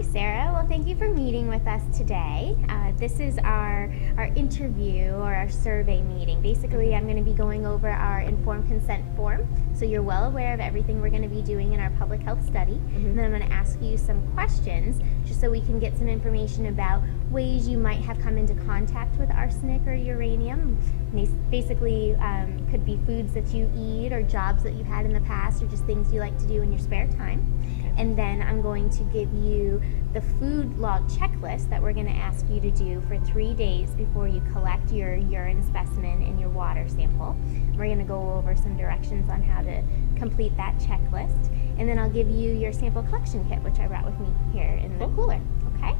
Hi, Sarah. Well, thank you for meeting with us today. This is our interview or our survey meeting. Basically, I'm going to be going over our informed consent form, so you're well aware of everything we're going to be doing in our public health study. And then I'm going to ask you some questions just so we can get some information about ways you might have come into contact with arsenic or uranium. Basically, could be foods that you eat or jobs that you've had in the past or just things you like to do in your spare time. And then I'm going to give you the food log checklist that we're going to ask you to do for 3 days before you collect your urine specimen and your water sample. We're going to go over some directions on how to complete that checklist. And then I'll give you your sample collection kit, which I brought with me here in the cooler.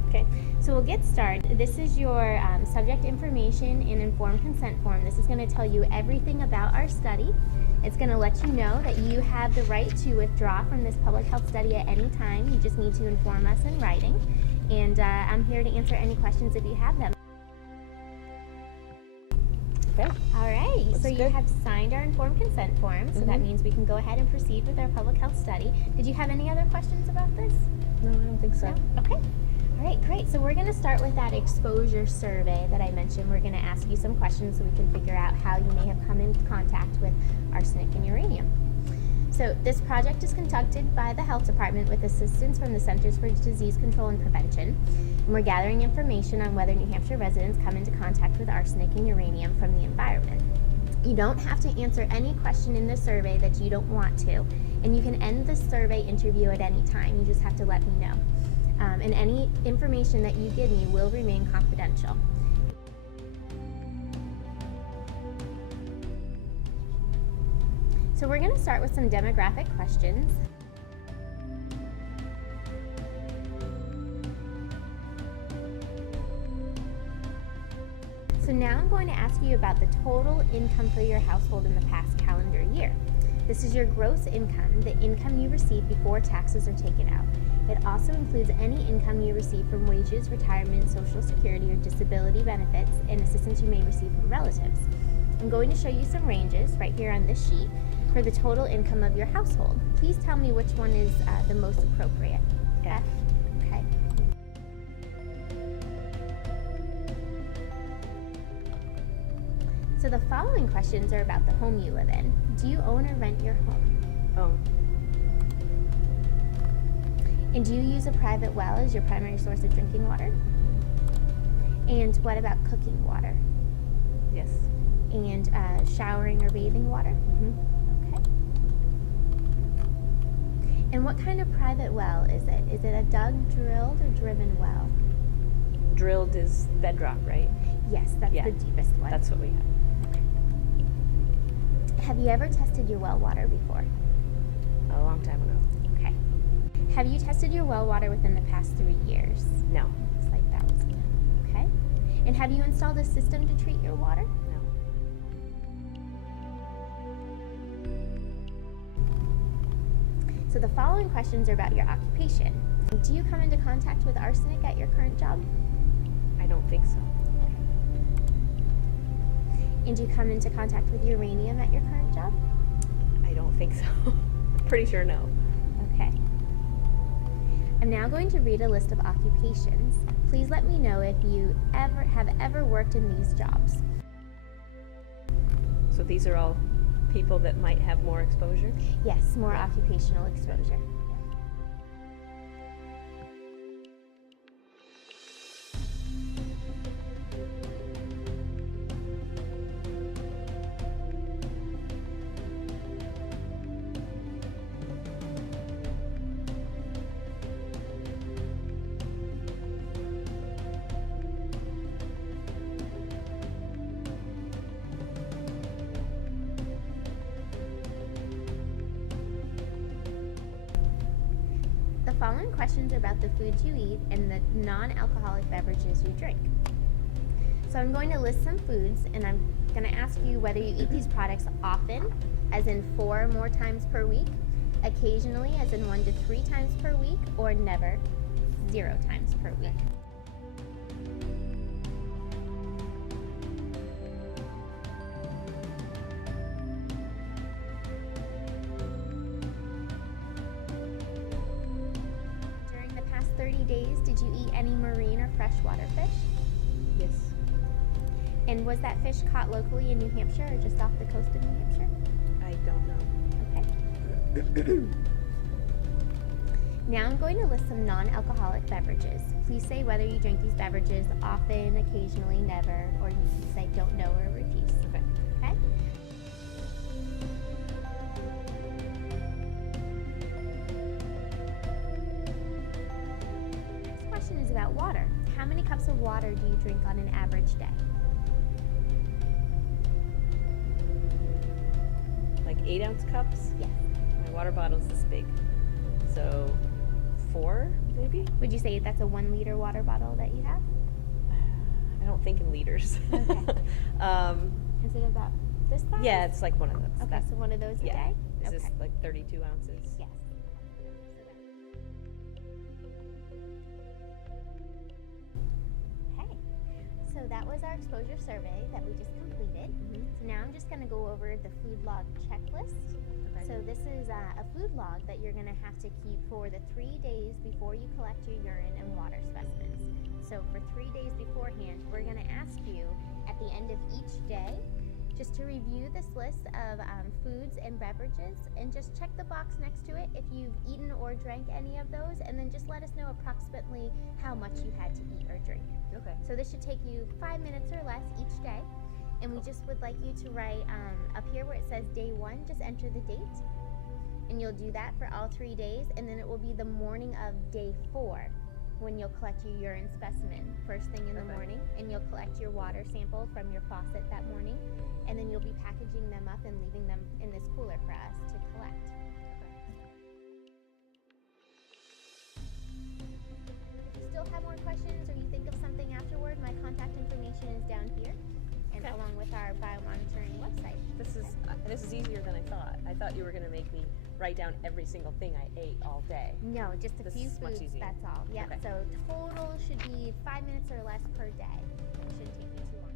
Okay? So we'll get started. This is your subject information and informed consent form. This is going to tell you everything about our study. It's going to let you know that you have the right to withdraw from this public health study at any time. You just need to inform us in writing. And I'm here to answer any questions if you have them. Okay. All right. Looks so you good. have signed our informed consent form, so that means we can go ahead and proceed with our public health study. Did you have any other questions about this? No, I don't think so. No? Okay. All right, great. So we're going to start with that exposure survey that I mentioned. We're going to ask you some questions so we can figure out how you may have come in contact with arsenic and uranium. So this project is conducted by the Health Department with assistance from the Centers for Disease Control and Prevention. And we're gathering information on whether New Hampshire residents come into contact with arsenic and uranium from the environment. You don't have to answer any question in the survey that you don't want to, and you can end the survey interview at any time. You just have to let me know. And any information that you give me will remain confidential. So we're going to start with some demographic questions. So now I'm going to ask you about the total income for your household in the past calendar year. This is your gross income, the income you receive before taxes are taken out. It also includes any income you receive from wages, retirement, Social Security, or disability benefits, and assistance you may receive from relatives. I'm going to show you some ranges right here on this sheet for the total income of your household. Please tell me which one is the most appropriate. F? Okay. So the following questions are about the home you live in. Do you own or rent your home? Oh, And do you use a private well as your primary source of drinking water? And what about cooking water? yes. And showering or bathing water? Okay. And what kind of private well is it? Is it a dug, drilled, or driven well? Drilled is bedrock, right? Yes, that's Yeah. the deepest one. That's what we have. Have you ever tested your well water before? A long time ago. Okay. Have you tested your well water within the past 3 years? No. Looks like that was no. Okay. And have you installed a system to treat your water? No. So the following questions are about your occupation. Do you come into contact with arsenic at your current job? I don't think so. And do you come into contact with uranium at your current job? I don't think so. Pretty sure no. Okay. I'm now going to read a list of occupations. Please let me know if you have ever worked in these jobs. So these are all people that might have more exposure? Yes, more occupational exposure. The following questions are about the foods you eat and the non-alcoholic beverages you drink. So I'm going to list some foods, and I'm going to ask you whether you eat these products often, as in 4 or more times per week, occasionally, as in 1 to 3 times per week, or never, 0 times per week. 30 days, did you eat any marine or freshwater fish? Yes. And was that fish caught locally in New Hampshire or just off the coast of New Hampshire? I don't know. Okay. Now I'm going to list some non-alcoholic beverages. Please say whether you drink these beverages often, occasionally, never, or you can say don't know or refuse. Okay. Okay? Next question is about water. How many cups of water do you drink on an average day? Like 8-ounce cups? Yes. My water bottle's this big. So 4, maybe? Would you say that's a 1 liter water bottle that you have? I don't think in liters. Okay. Is it about this size? Yeah, it's like one of those. Okay, so one of those a yeah. day? Is Okay. this like 32 ounces? Yes. Okay, so that was our exposure survey that we just completed. So now I'm just going to go over the food log checklist. Okay. So this is a food log that you're going to have to keep for the 3 days before you collect your urine and water specimens. So for 3 days beforehand, we're going to ask you at the end of each day just to review this list of foods and beverages and just check the box next to it if you've eaten or drank any of those, and then just let us know approximately how much you had to eat or drink. Okay. So this should take you 5 minutes or less each day, and we just would like you to write up here where it says day 1, just enter the date, and you'll do that for all 3 days, and then it will be the morning of day 4 when you'll collect your urine specimen first thing in the morning, and you'll collect your water sample from your faucet that morning, and then you'll be packaging them up and leaving them in this cooler for us to collect. If you still have more questions or you think of something afterward, my contact information is down here, and along with our biomonitoring website. This is easier than I thought. I thought you were going to make me write down every single thing I ate all day. No, just a This few is much foods, easier. that's all. Yep, Okay. so total should be 5 minutes or less per day. It shouldn't take you too long.